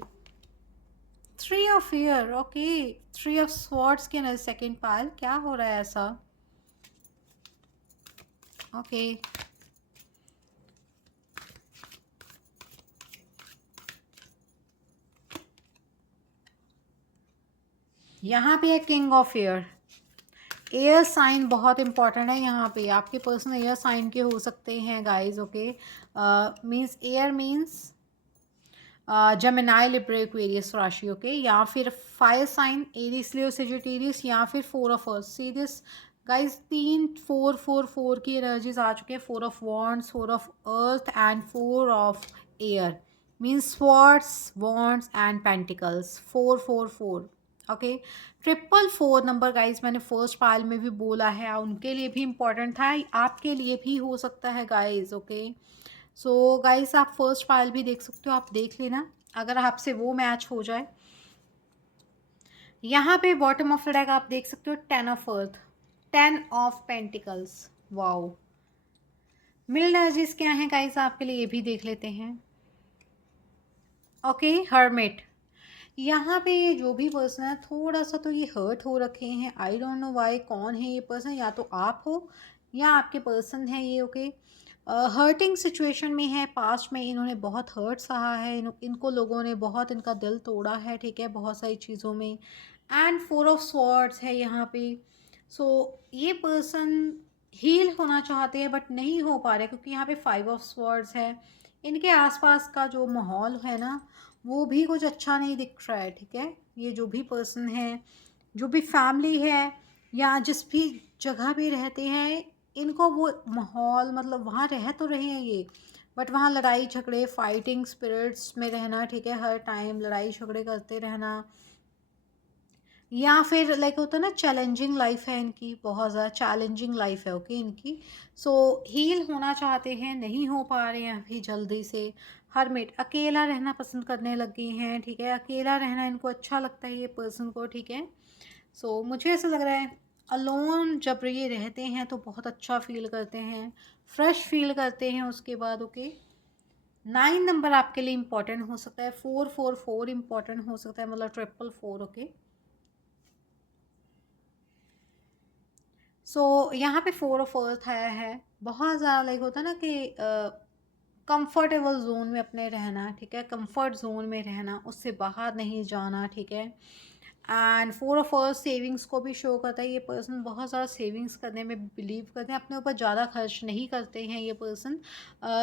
three of year, okay. Three of swords के अंदर सेकेंड पाइल, क्या हो रहा है ऐसा? ओके, यहाँ पे है king of air. Air sign बहुत इंपॉर्टेंट है यहाँ पे, आपके पर्सन एयर साइन के हो सकते हैं guys, okay. Means air means Gemini, Libra, Aquarius राशि, ओके। या फिर fire sign Aries, leo, Sagittarius, या फिर four of earth. See this guys, 3 4 4 4 की एनर्जीज आ चुके हैं। Four of wands, four of earth and four of air, means swords, wands and pentacles. 4 4 4, okay. 4 number guys मैंने first pile में भी बोला है, उनके लिए भी इम्पोर्टेंट था, आपके लिए भी हो सकता है गाइज, ओके। सो गाइस आप फर्स्ट पाइल भी देख सकते हो, आप देख लेना अगर आपसे वो मैच हो जाए। यहाँ पे बॉटम ऑफ द डेक आप देख सकते हो 10 of earth, 10 of pentacles, wow. Mill energies क्या है गाइस आपके लिए, ये भी देख लेते हैं। Okay, hermit. यहाँ पे ये जो भी पर्सन है थोड़ा सा तो ये हर्ट हो रखे हैं, आई डोंट नो वाई। कौन है ये पर्सन? या तो आप हो या आपके पर्सन है ये, ओके। हर्टिंग सिचुएशन में है, पास्ट में इन्होंने बहुत हर्ट सहा है, इनको लोगों ने बहुत इनका दिल तोड़ा है, ठीक है, बहुत सारी चीज़ों में। एंड फोर ऑफ स्वॉर्ड्स है यहाँ पे। सो ये पर्सन हील होना चाहते हैं बट नहीं हो पा रहे, क्योंकि यहाँ पे 5 ऑफ स्वॉर्ड्स है। इनके आसपास का जो माहौल है ना, वो भी कुछ अच्छा नहीं दिख रहा है, ठीक है। ये जो भी पर्सन है, जो भी फैमिली है, या जिस भी जगह भी रहते हैं, इनको वो माहौल, मतलब वहाँ रह तो रहे हैं ये, बट वहाँ लड़ाई झगड़े, फाइटिंग स्पिरिट्स में रहना, ठीक है, हर टाइम लड़ाई झगड़े करते रहना, या फिर लाइक होता है ना, चैलेंजिंग लाइफ है इनकी, बहुत ज़्यादा चैलेंजिंग लाइफ है, ओके, इनकी। सो हील होना चाहते हैं, नहीं हो पा रहे हैं अभी जल्दी से। हरमिट, अकेला रहना पसंद करने लगे हैं, ठीक है, अकेला रहना इनको अच्छा लगता है ये पर्सन को, ठीक है। सो मुझे ऐसा लग रहा है अलोन जब ये रहते हैं तो बहुत अच्छा फील करते हैं, फ्रेश फील करते हैं उसके बाद, ओके। 9 नंबर आपके लिए इम्पॉर्टेंट हो सकता है, 4 4 4 इम्पॉर्टेंट हो सकता है, मतलब 4 4 4, ओके। सो यहाँ पे फोर ऑफ अर्थ आया है, बहुत ज़्यादा लाइक होता है ना कि कंफर्टेबल जोन में अपने रहना, ठीक है, कंफर्ट जोन में रहना, उससे बाहर नहीं जाना, ठीक है। And four of earth savings को भी शो करता है, ये पर्सन बहुत ज़्यादा सेविंग्स करने में बिलीव करते हैं, अपने ऊपर ज़्यादा खर्च नहीं करते हैं ये पर्सन,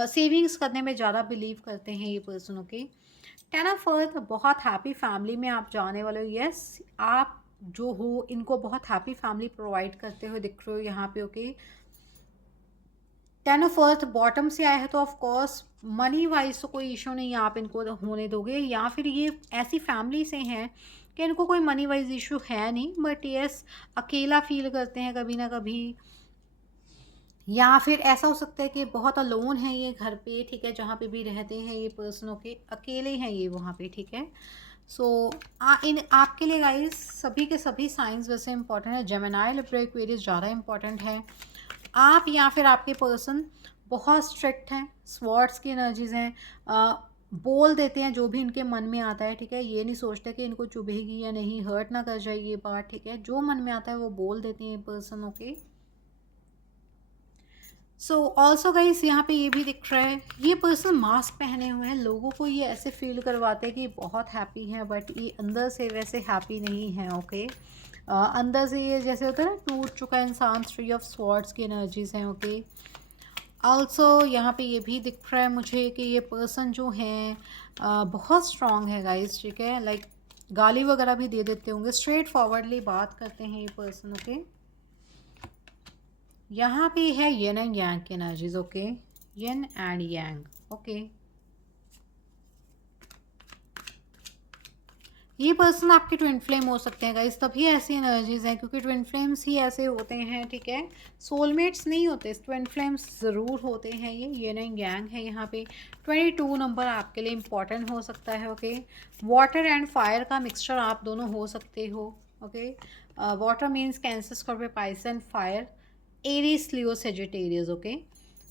सेविंग्स करने में ज़्यादा बिलीव करते हैं ये पर्सन, ओके। 10 ऑफ अर्थ, बहुत हैप्पी फैमिली में आप जाने वाले हो, यस। आप जो हो इनको बहुत हैप्पी फैमिली प्रोवाइड करते हुए दिख रहे हो यहाँ पे, ओके। 10 ऑफ अर्थ बॉटम से आया है तो ऑफ कोर्स मनी वाइज तो कोई इशू नहीं आप इनको होने दोगे, या फिर ये ऐसी फैमिली से हैं कि इनको कोई मनी वाइज इशू है नहीं, बट यस अकेला फील करते हैं कभी ना कभी, या फिर ऐसा हो सकता है कि बहुत अलोन है ये घर पे, ठीक है, जहाँ पे भी रहते हैं ये पर्सनों के, अकेले हैं ये वहाँ पे, ठीक है। सो इन आपके लिए गाइस सभी के सभी साइंस वैसे इंपॉर्टेंट है, जेमिनी, लिब्रा, एक्वेरियस ज़्यादा इंपॉर्टेंट है। आप या फिर आपके पर्सन बहुत स्ट्रिक्ट हैं, स्वॉर्ड्स की एनर्जीज हैं, बोल देते हैं जो भी इनके मन में आता है, ठीक है, ये नहीं सोचते कि इनको चुभेगी या नहीं, हर्ट ना कर जाए ये बात, ठीक है, जो मन में आता है वो बोल देते हैं person, okay. So also guys यहाँ पे ये भी दिख रहा है, ये पर्सन मास्क पहने हुए हैं, लोगों को ये ऐसे फील करवाते हैं कि बहुत हैप्पी हैं, बट ये अंदर से वैसे हैप्पी नहीं है, ओके। अंदर से ये जैसे होता है ना टूट चुका इंसान, थ्री ऑफ स्वॉर्ड्स की एनर्जीज हैं, ओके। ऑल्सो यहाँ पे ये भी दिख रहा है मुझे कि ये पर्सन जो हैं बहुत स्ट्रांग है गाइस, ठीक है, लाइक गाली वगैरह भी दे देते होंगे, स्ट्रेट फॉरवर्डली बात करते हैं ये पर्सन, ओके। यहाँ पे है येन एंड यांग की energies, okay, yen and yang, okay. ये पर्सन आपके ट्विन फ्लेम हो सकते हैं गाइस, तभी ऐसी एनर्जीज हैं क्योंकि ट्विन फ्लेम्स ही ऐसे होते हैं, ठीक है, सोलमेट्स नहीं होते, ट्विन फ्लेम्स ज़रूर होते हैं ये येन एंड यांग है यहाँ पे। 22 नंबर आपके लिए इम्पॉर्टेंट हो सकता है, ओके। वाटर एंड फायर का मिक्सचर आप दोनों हो सकते हो, okay. Water means cancer, scorpio, pisces, fire aries, leo, sagittarius, okay.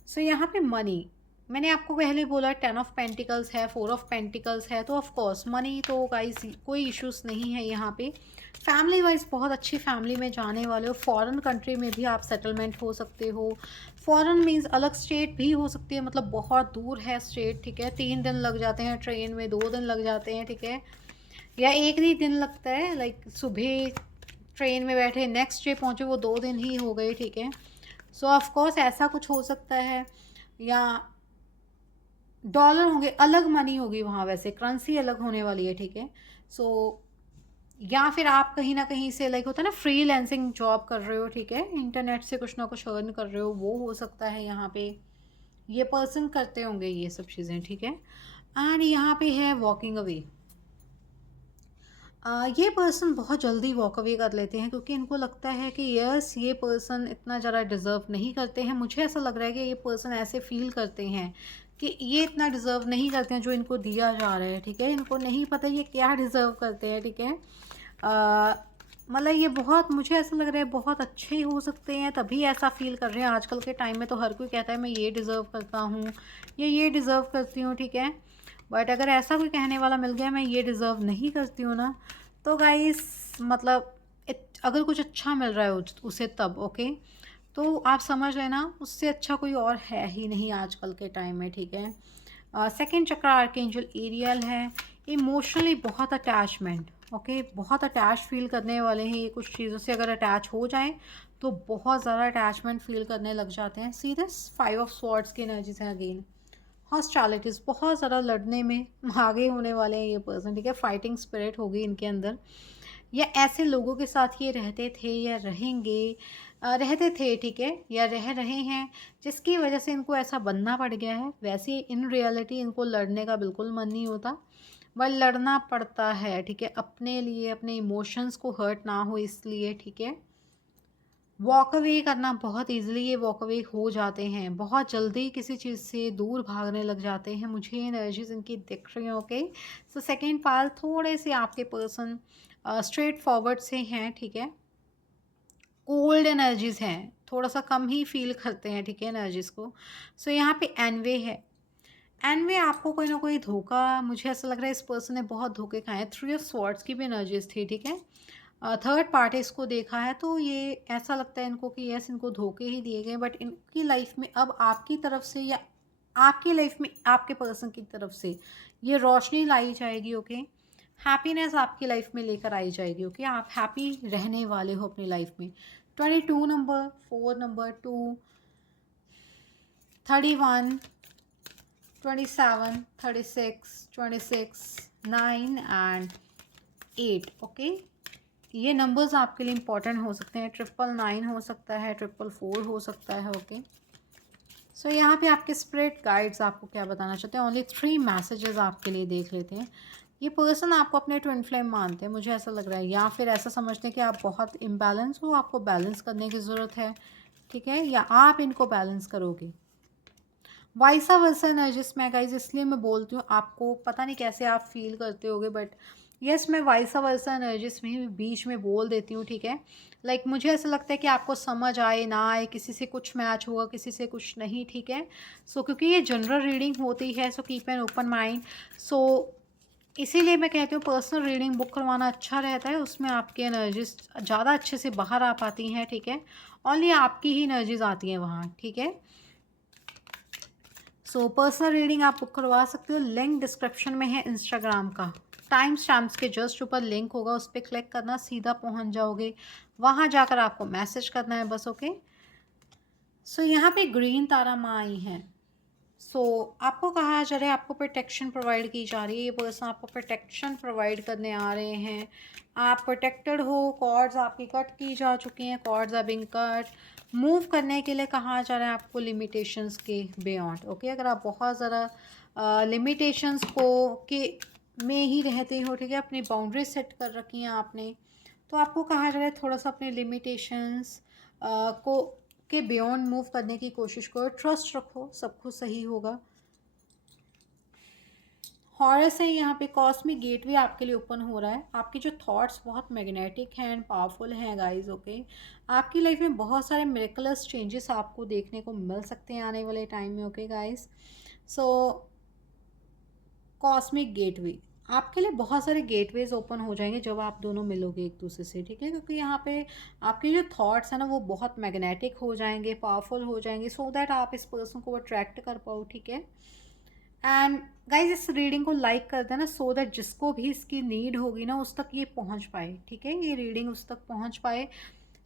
So यहाँ पे मनी, मैंने आपको पहले बोला 10 ऑफ पेंटिकल्स है, 4 ऑफ पेंटिकल्स है, तो ऑफ कोर्स मनी तो गाइस कोई इश्यूज नहीं है यहाँ पे। फैमिली वाइज बहुत अच्छी फैमिली में जाने वाले हो। फॉरेन कंट्री में भी आप सेटलमेंट हो सकते हो। फॉरेन मीन्स अलग स्टेट भी हो सकती है, मतलब बहुत दूर है स्टेट, ठीक है। 3 दिन लग जाते हैं ट्रेन में, 2 दिन लग जाते हैं, ठीक है, या एक ही दिन लगता है, लाइक सुबह ट्रेन में बैठे नेक्स्ट डे पहुँचे, वो 2 दिन ही हो गए, ठीक है। सो ऑफ कोर्स ऐसा कुछ हो सकता है, या डॉलर होंगे, अलग मनी होगी वहाँ, वैसे करेंसी अलग होने वाली है, ठीक है। सो या फिर आप कहीं ना कहीं से, लाइक होता है ना, फ्रीलांसिंग जॉब कर रहे हो, ठीक है, इंटरनेट से कुछ ना कुछ अर्न कर रहे हो, वो हो सकता है यहाँ पे। ये पर्सन करते होंगे ये सब चीज़ें, ठीक है। एंड यहाँ पे है वॉकिंग अवे। ये पर्सन बहुत जल्दी वॉक अवे कर लेते हैं, क्योंकि इनको लगता है कि यस ये पर्सन इतना ज़्यादा डिज़र्व नहीं करते हैं। मुझे ऐसा लग रहा है कि ये पर्सन ऐसे फील करते हैं कि ये इतना डिज़र्व नहीं करते हैं जो इनको दिया जा रहा है, ठीक है। इनको नहीं पता ये क्या डिज़र्व करते हैं, ठीक है। मतलब ये बहुत, मुझे ऐसा लग रहा है बहुत अच्छे हो सकते हैं, तभी ऐसा फील कर रहे हैं। आजकल के टाइम में तो हर कोई कहता है मैं ये डिज़र्व करता हूँ, ये डिज़र्व करती हूँ, ठीक है। बट अगर ऐसा कोई कहने वाला मिल गया मैं ये डिज़र्व नहीं करती हूँ ना, तो गाइस मतलब अगर कुछ अच्छा मिल रहा है उसे तब ओके, तो आप समझ लेना उससे अच्छा कोई और है ही नहीं आजकल के टाइम में, ठीक है। सेकंड चक्र आर्कएंजल एरियल है। इमोशनली बहुत अटैचमेंट, ओके, बहुत अटैच फील करने वाले हैं ये। कुछ चीज़ों से अगर अटैच हो जाए तो बहुत ज़्यादा अटैचमेंट फील करने लग जाते हैं। सी दिस 5 ऑफ स्वॉर्ड्स की एनर्जीज है अगेन। हॉस्टालिटीज़, बहुत ज़्यादा लड़ने में आगे होने वाले हैं ये पर्सन, ठीक है। फाइटिंग स्पिरिट होगी इनके अंदर, या ऐसे लोगों के साथ ये रहते थे या रहेंगे, रहते थे, ठीक है, या रह रहे हैं, जिसकी वजह से इनको ऐसा बनना पड़ गया है। वैसे इन रियलिटी इनको लड़ने का बिल्कुल मन नहीं होता, बट लड़ना पड़ता है, ठीक है, अपने लिए, अपने इमोशंस को हर्ट ना हो इसलिए, ठीक है। वॉक अवे करना बहुत ईज़िली ये वॉक अवे हो जाते हैं, बहुत जल्दी किसी चीज़ से दूर भागने लग जाते हैं। मुझे एनर्जीज़ इनकी दिख रही हैं, ओके। सो सेकंड पाल थोड़े से आपके पर्सन स्ट्रेट फॉरवर्ड से हैं, ठीक है। कोल्ड एनर्जीज़ हैं, थोड़ा-सा कम ही फ़ील करते हैं, ठीक है, एनर्जीज़ को। सो यहाँ पे एनवे है। एनवे आपको कोई ना कोई धोखा, मुझे ऐसा लग रहा है इस पर्सन ने बहुत धोखे खाए हैं। 3 ऑफ स्वॉर्ड्स की भी एनर्जीज़ थी, ठीक है। थर्ड पार्टी इसको देखा है, तो ये ऐसा लगता है इनको कि यस इनको धोखे ही दिए गए, बट इनकी लाइफ में अब आपकी तरफ से, या आपकी लाइफ में आपके पर्सन की तरफ से ये रोशनी लाई जाएगी, ओके। हैप्पीनेस आपकी लाइफ में लेकर आई जाएगी, ओके। आप हैप्पी रहने वाले हो अपनी लाइफ में। 22 नंबर, 4 नंबर, 2, 31, 27, 36, 26, 9 एंड 8, ओके। ये नंबर्स आपके लिए इंपॉर्टेंट हो सकते हैं। 999 हो सकता है, 444 हो सकता है, ओके। सो यहाँ पे आपके स्पिरिट गाइड्स आपको क्या बताना चाहते हैं, ओनली 3 मैसेजेस आपके लिए देख लेते हैं। ये पर्सन आपको अपने ट्विन फ्लेम मानते हैं, मुझे ऐसा लग रहा है, या फिर ऐसा समझते हैं कि आप बहुत इम्बैलेंस हो, आपको बैलेंस करने की ज़रूरत है, ठीक है, या आप इनको बैलेंस करोगे। वाइसा वर्सा एनर्जिस में गाइज, इसलिए मैं बोलती हूँ, आपको पता नहीं कैसे आप फील करते होगे, बट यस मैं वाइसा वर्सा एनर्जिस में बीच में बोल देती हूँ, ठीक है। लाइक मुझे ऐसा लगता है कि आपको समझ आए ना आए, किसी से कुछ मैच होगा, किसी से कुछ नहीं, ठीक है। सो क्योंकि ये जनरल रीडिंग होती है, so keep an open mind. So इसीलिए मैं कहती हूँ पर्सनल रीडिंग बुक करवाना अच्छा रहता है, उसमें आपकी एनर्जीज ज़्यादा अच्छे से बाहर आ पाती हैं, ठीक है। ओनली आपकी ही एनर्जीज आती हैं वहाँ, ठीक है। सो पर्सनल रीडिंग आप बुक करवा सकते हो, लिंक डिस्क्रिप्शन में है इंस्टाग्राम का। टाइम स्टैम्प्स के जस्ट ऊपर लिंक होगा, उस पर क्लिक करना, सीधा पहुंच जाओगे। वहां जाकर आपको मैसेज करना है बस, ओके। सो यहाँ पे ग्रीन तारा माँ आई हैं। सो आपको कहा जा रहा है, आपको प्रोटेक्शन प्रोवाइड की जा रही है। ये पर्सन आपको प्रोटेक्शन प्रोवाइड करने आ रहे हैं, आप प्रोटेक्टेड हो। कॉर्ड्स आपकी कट की जा चुकी हैं, cords are being cut. Move करने के लिए कहा जा रहा है आपको लिमिटेशंस के बियॉन्ड, ओके। अगर आप बहुत ज़्यादा लिमिटेशंस को के में ही रहते हो, ठीक है, अपनी बाउंड्री सेट कर रखी हैं आपने, तो आपको कहा जा रहा है थोड़ा सा अपने लिमिटेशंस को के बियॉन्ड मूव करने की कोशिश करो। ट्रस्ट रखो, सब कुछ सही होगा। हॉरस है यहाँ पे, कॉस्मिक गेटवे आपके लिए ओपन हो रहा है। आपके जो थॉट्स बहुत मैग्नेटिक हैं एंड पावरफुल हैं गाइस, ओके। आपकी लाइफ में बहुत सारे मिरेकलस चेंजेस आपको देखने को मिल सकते हैं आने वाले टाइम में, ओके गाइस। सो कॉस्मिक गेटवे, आपके लिए बहुत सारे गेटवेज ओपन हो जाएंगे जब आप दोनों मिलोगे एक दूसरे से, ठीक है। क्योंकि यहाँ पे आपके जो थॉट्स हैं ना वो बहुत मैग्नेटिक हो जाएंगे, पावरफुल हो जाएंगे, सो दैट आप इस पर्सन को अट्रैक्ट कर पाओ, ठीक है। एंड गाइज इस रीडिंग को लाइक कर देना सो दैट जिसको भी इसकी नीड होगी ना उस तक ये पहुंच पाए, ठीक है। ये रीडिंग उस तक पहुंच पाए,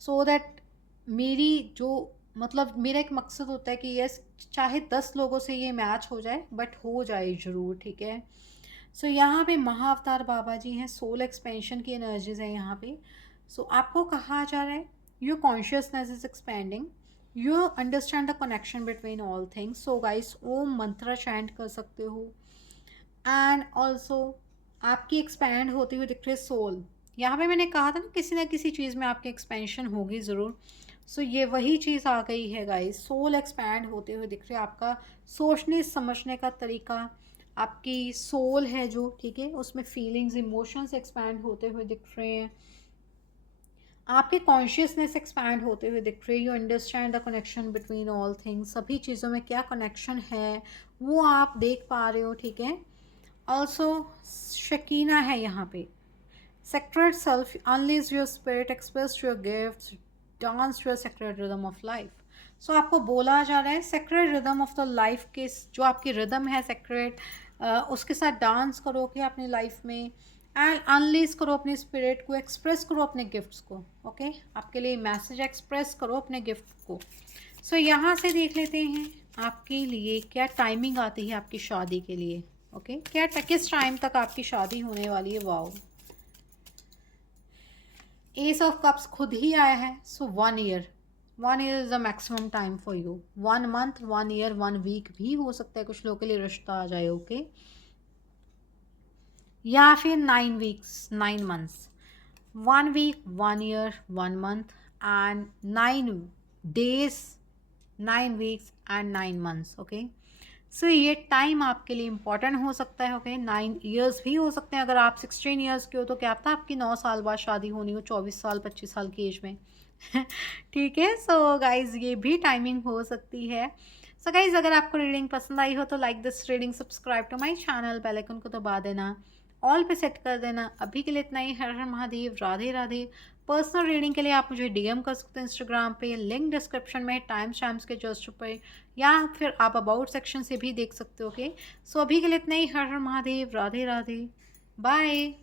सो दैट मेरी जो मतलब मेरा एक मकसद होता है कि यस चाहे 10 लोगों से ये मैच हो जाए बट हो जाए ज़रूर, ठीक है। सो यहाँ पे महाअवतार बाबा जी हैं, सोल एक्सपेंशन की एनर्जीज है यहाँ पे। सो आपको कहा जा रहा है your consciousness is expanding, you understand the connection between all things. So guys Om mantra chant कर सकते हो। एंड ऑल्सो आपकी एक्सपैंड होती हुई दिख रही है सोल। यहाँ पे मैंने कहा था ना किसी चीज़ में आपकी एक्सपेंशन होगी ज़रूर। सो ये वही चीज़ आ गई है गाइस, सोल एक्सपैंड होते हुए दिख रहा है। आपका सोचने समझने का तरीका, आपकी सोल है जो, ठीक है, उसमें फीलिंग्स इमोशंस एक्सपैंड होते हुए दिख रहे हैं। आपके कॉन्शियसनेस एक्सपैंड होते हुए दिख रही है। You understand the connection between all things, सभी चीज़ों में क्या कनेक्शन है वो आप देख पा रहे हो, ठीक है। ऑल्सो शकीना है यहाँ पे, sacred self unleash your spirit, express your gifts, dance your sacred rhythm of life. So आपको बोला जा रहा है sacred rhythm of the life के, जो आपकी रिदम है सेक्रेट, उसके साथ डांस करो कि अपनी लाइफ में, एंड अनलीज करो अपनी स्पिरिट को, एक्सप्रेस करो अपने गिफ्ट्स को, ओके। आपके लिए मैसेज एक्सप्रेस करो अपने गिफ्ट को। सो यहाँ से देख लेते हैं आपके लिए क्या टाइमिंग आती है आपकी शादी के लिए, ओके। क्या किस टाइम तक आपकी शादी होने वाली है। वाओ, एस ऑफ कप्स खुद ही आया है। So 1 year, 1 year is the maximum time for you. 1 month, 1 year, 1 week भी हो सकता है कुछ लोगों के लिए रिश्ता आ जाए, ओके। या फिर 9 weeks, 9 months, 1 week, 1 year, 1 month and 9 days, 9 weeks and 9 months, okay. So ये टाइम आपके लिए इम्पॉर्टेंट हो सकता है, ओके। 9 ईयर्स भी हो सकते हैं, अगर आप 16 ईयर्स के हो तो क्या पता आपकी 9 साल बाद शादी होनी हो, 24 साल 25 साल की एज में। ठीक है। सो गाइज ये भी टाइमिंग हो सकती है। सो गाइज अगर आपको रीडिंग पसंद आई हो तो like this reading, subscribe to my channel, bell icon को दबा देना, ऑल पे सेट कर देना। अभी के लिए इतना ही। हर हर महादेव, राधे राधे। पर्सनल रीडिंग के लिए आप मुझे डीएम कर सकते हैं इंस्टाग्राम पे, लिंक डिस्क्रिप्शन में, टाइम स्टैम्प्स के जस्ट ऊपर, या फिर आप अबाउट सेक्शन से भी देख सकते हो, ओके। सो अभी के लिए इतना ही। हर हर महादेव, राधे राधे, बाय।